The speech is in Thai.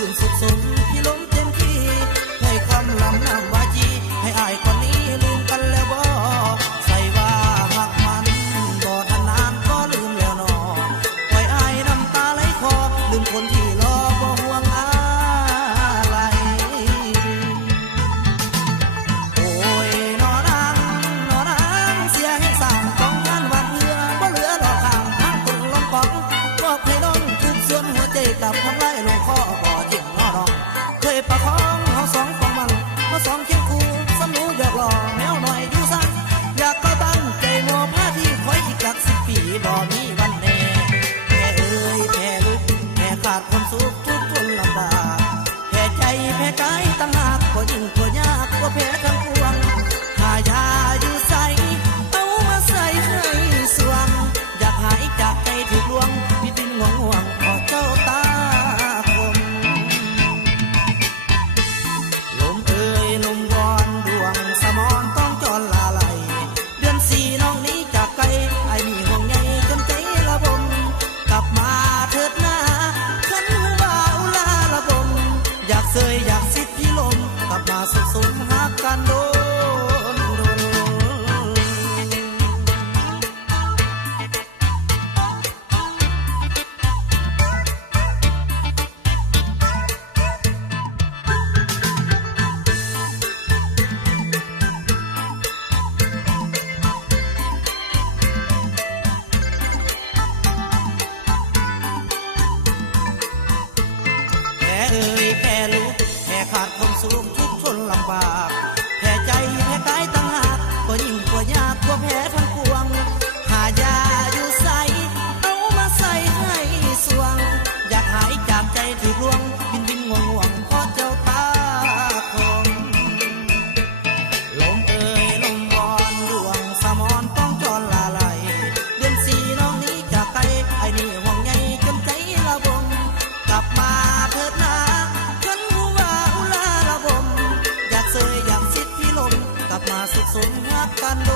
ชื่นสุขสมพี่ล้มเต็มที่ให้คำลำนำวาจีให้อายคนนี้ลืมกันแล้วบ่ใส่ว่าหักมันบ่ทันนานก็ลืมแล้วนอปล่อยอายน้ำตาไหลคอลืมคนที่รอบ่ห่วงอะไรโอ้ยนอนางเสียให้สั่งของงานวัดเพื่อบ่เหลือดอกข้างทางคนลงกองบอกให้น้องทุกส่วนหัวใจกับทำลายลงคอบ่จริงน้องเคยประคองเฮาสองของมันเฮาสองเคียงคู่สำนูเดือดร้อนแมวหน่อยอยู่ซะอยากก็ตั้งใจมัวพาที่คอยอีกจัก10 ปีบ่มีวันแน่แม่เอ้ยแม่ลูกแม่ขาดความสุขทุกคนลำบากแพ้ใจแพ้กายตั้งหากก็ยิ่งตัวยากกว่าแพ้ทั้งปวงหายาอยู่ใส่เอามาใส่ให้สวงอยากหายจากใจถูกลวงพี่ตินง่วงขอเจ้าตาคมลมเอ่ยลมวอนดวงสมอนต้องจรลาไหลเดือน4น้องนี้จากไกลไอ้นี่ห่วงใยจนใจละบมกลับมาเถิดหน้าขันหูว่าอุลาละบมอยากเสยอยากสิทธิ์พี่ลมกลับมาสุขสมหักกันโดเอ่ยแค่ลูกแค่ขาดความสุขทุกทนลำบากแพ้ใจแพ้กายตั้งหากก็ยิ่งกว่ายากกว่าแพ้ทั้งปวงหายาอยู่ใส่เอามาใส่ให้สวงอยากหายจากใจถูกลวงวินง่วงเพราะเจ้าตาคมลมเอ่ยลมวอนดวงสมอนต้องจรลาไหลเดือน4น้องนี้จากไกลไอ้นี่ห่วงใยจนใจละบมกลับมาเถิดนาขันหูว่าอุลาละบมอยากเสยอยากสิทธิ์พี่ลมกลับมาสุขสมหักกันโด